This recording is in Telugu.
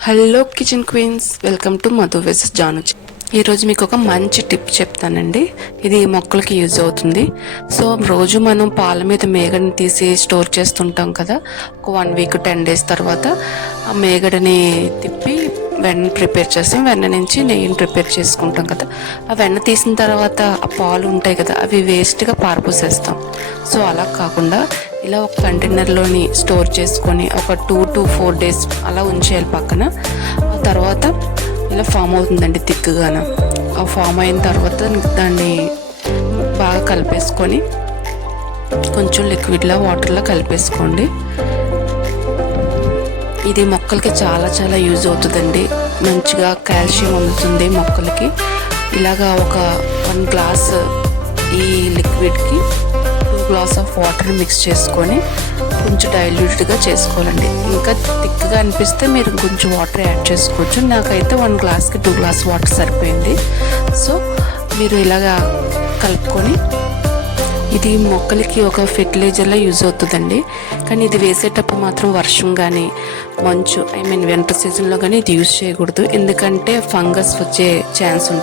Hello kitchen queens, welcome to Madhu వెసెస్ జాను. ఈరోజు మీకు ఒక మంచి టిప్ చెప్తానండి. ఇది మొక్కలకి యూజ్ అవుతుంది. సో రోజు మనం పాల మీద మేగడని తీసి స్టోర్ చేస్తుంటాం కదా. ఒక 1 వీక్ 10 డేస్ తర్వాత ఆ మేగడని తిప్పి వెన్న ప్రిపేర్ చేస్తాం. వెన్న నుంచి నెయ్యిని ప్రిపేర్ చేసుకుంటాం కదా. ఆ వెన్న తీసిన తర్వాత ఆ పాలు ఉంటాయి కదా, అవి వేస్ట్గా పారపోసేస్తాం. సో అలా కాకుండా ఇలా ఒక కంటైనర్లోని స్టోర్ చేసుకొని ఒక 2 to 4 days అలా ఉంచేయాలి పక్కన. ఆ తర్వాత ఇలా ఫామ్ అవుతుందండి థిక్గాన. ఆ ఫామ్ అయిన తర్వాత దాన్ని బాగా కలిపేసుకొని కొంచెం లిక్విడ్లా వాటర్లో కలిపేసుకోండి. ఇది మొక్కలకి చాలా చాలా యూజ్ అవుతుందండి. మంచిగా కాల్షియం అందుతుంది మొక్కలకి. ఇలాగా ఒక 1 గ్లాస్ ఈ లిక్విడ్కి 2 గ్లాస్ ఆఫ్ వాటర్ మిక్స్ చేసుకొని కొంచెం డైల్యూట్గా చేసుకోవాలండి. ఇంకా థిక్గా అనిపిస్తే మీరు కొంచెం వాటర్ యాడ్ చేసుకోవచ్చు. నాకైతే 1 గ్లాస్కి 2 గ్లాస్ వాటర్ సరిపోయింది. సో మీరు ఇలాగా కలుపుకొని, ఇది మొక్కలకి ఒక ఫెర్టిలైజర్లా యూజ్ అవుతుందండి. కానీ ఇది వేసేటప్పుడు మాత్రం వర్షం కానీ మంచు వింటర్ సీజన్లో కానీ ఇది యూజ్ చేయకూడదు. ఎందుకంటే ఫంగస్ వచ్చే ఛాన్స్ ఉంటుంది.